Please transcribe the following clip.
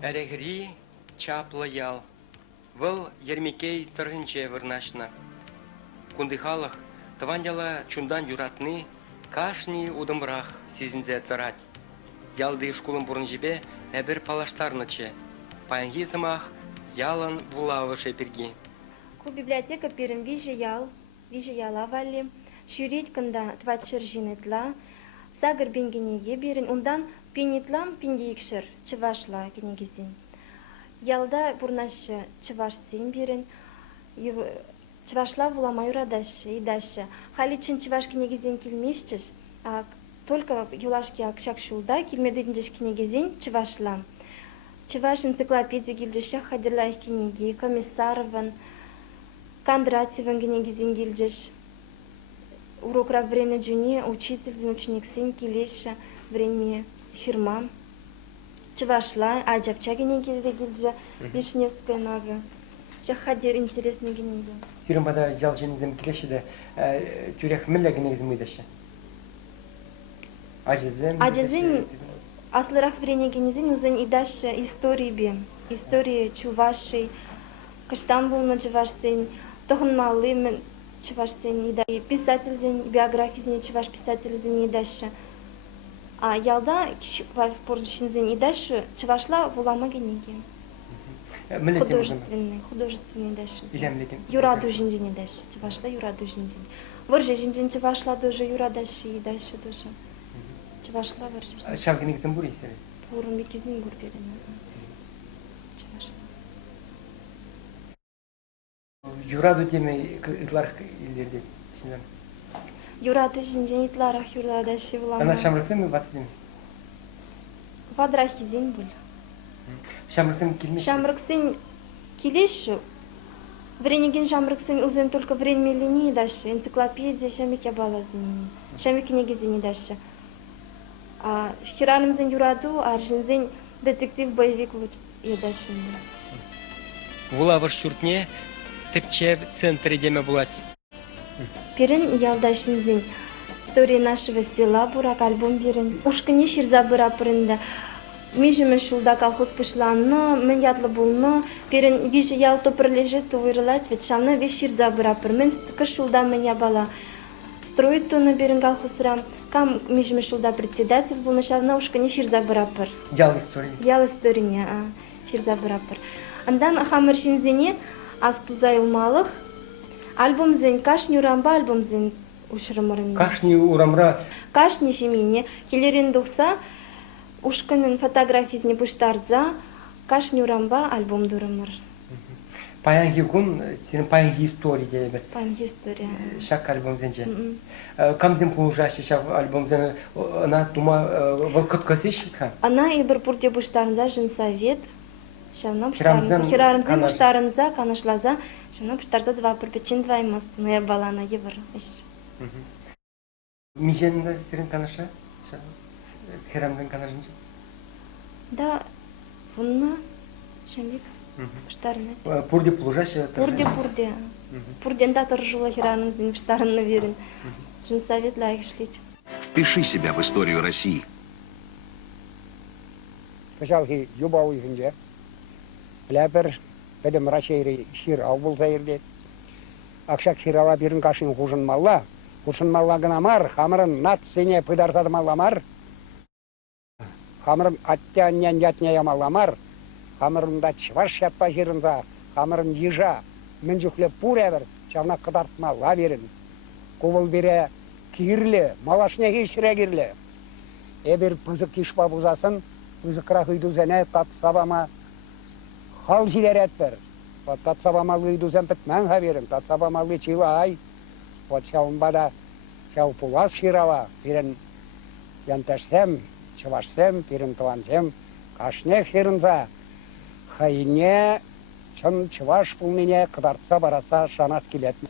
Әрегри чаплы ял. Выл ермекей тұрғынче вырнашна. Кундыхалық тываньяла чундан юратны, кашни удымрах сезінзе тұрат. Ялды шкулын бұрын жібе әбір палаштарныче. Паянгизымах ялын вулавыше перги. Ку библиотека пирин вижи яла вали, шюрить кында твачыр жинетла, сагыр бенгенеге бирин, ундан пенитлам пиндейікшір чывашла кенегезин. Ялда бурнашы чывашцин бирин, чывашла вулама юрадашы, идашы. Халичин чываш кенегезин келмешчіш, только юлашки акшак шулда келмедігінжеш кенегезин чывашла. Чываш энциклопедия гильджеші хадирлайх кенеги, комиссарован, Кондратьеван кенегезин гильджеш. Урокра время джуни, учитель, ученик сын, келеші, время ширмам. Чывашла, аджапча кенегезде гильджа, Вишневская нага. Шахадир интересный кенеги. Сирымбада жал женізім келеші де, тюрек мүлі кенегізім өйдеші? Ажызын аслырах время кенезин узен идашы истории бе. Истории чувашей, кыштан болны чувашсен, тоғынмалы мен чувашсен ида. Писательзен, биографизен чуваш писательзен идашы. А ялда поршинзен идашы чувашла вулама кенеги. Художественный идашы. Юраду жинжен идашы. Чувашла юраду жинжен. Выржы жинжен чувашла тоже юрадашы идашы тоже. Чувашла выржы. Шам кенегізім бұр есері? Бұрын бекезін бұр берін. Чувашла. Юраду темей ытлар елдерде шындан? Юрады жинжен итларах юрадашы вулама. Ана шамрықсын мы батызын? Вадрахизин бұл. Шамрықсын келмейші? Шамрықсын келеші. Вренеген шамрықсын узен только времелini идашы. Энциклопедия шамик ябалазын. Шамик негезін идашы. Хиранымзен юраду, аржынзен детектив-боевик идашы. Вулавыш шүртне тіпче в центре деме булат. Перін ялдашынзен история нашего села бурак альбом берін. Ушкыне ширза бұра пырында. Межіме шулда колхоз пышланны, мен ятлы болны. Перін виші ял топырлежет, уйрылат, ведь шаны веш ширза бұра пыр. Мен кыш шулда мен ябала. Строит тоны берін колхозрам. Кам межіме шулда председатель болны, шавна ушкыне ширза бұра пыр. Ял история? Ял история, ширза бұра пыр. Андан хамыр шинзене астузай умалық. Альбомзен кашни урамба альбомзен ушырымырын. Кашни урамра? Кашни шемене. Келерен доқса, ушканын фотографизіне пұштарза, кашни урамба альбом дұрымыр. Паянги күн, сенің паянги история деді бір? Паянги история. Шак альбомзен же? Камзен пұлжашы шак альбомзен, ана тума валқыткасы шыққан? Ана и бір пұрте пұштарынза жынсовет. Шавна пұштарынза, хирарынзен пұштарынза, канышлаза, шавна пұштарза два пұрпечин два имасты, но я балана евр. Миженді сірін каныша? Хирамзен канышыншы? Да, вунна, шамик, пұштарына. Пұрде пұлжашы? Пұрде. Пұрден да тұржула хиранынзен пұштарына верін. Жынсовет лайық шлить. Впиши себя в историю России. Кышалхи юбауи хинже. Ләпір бәдім рашейрі шир ау болса ерде. Акшак ширала бірін қашын құшын малла. Құшын малла гынамар, хамырын нат сене пыдарсады малламар. Хамырын аттяннен ятне ямалламар. Хамырын да чываш ятпа жерінза. Хамырын ежа. Мін жүхле пұр әбір. Шавна қыдарт малла берін. Құвыл бере кирлі, малашне кешіре кирлі. Әбір пызық кешпа бұзасын. Пызықырақ үйдузене тат сабама хал жилерет бер. Вот тат сабамалы үйдузен бітмән хаберін. Тат сабамалы чила ай. Вот шаумбада шау пулас хирава. Бірін янташсем, чывашсем, бірін туансем. Кашне хирынза. Хайне чын чываш пулмене қыдартса бараса шанас келетін.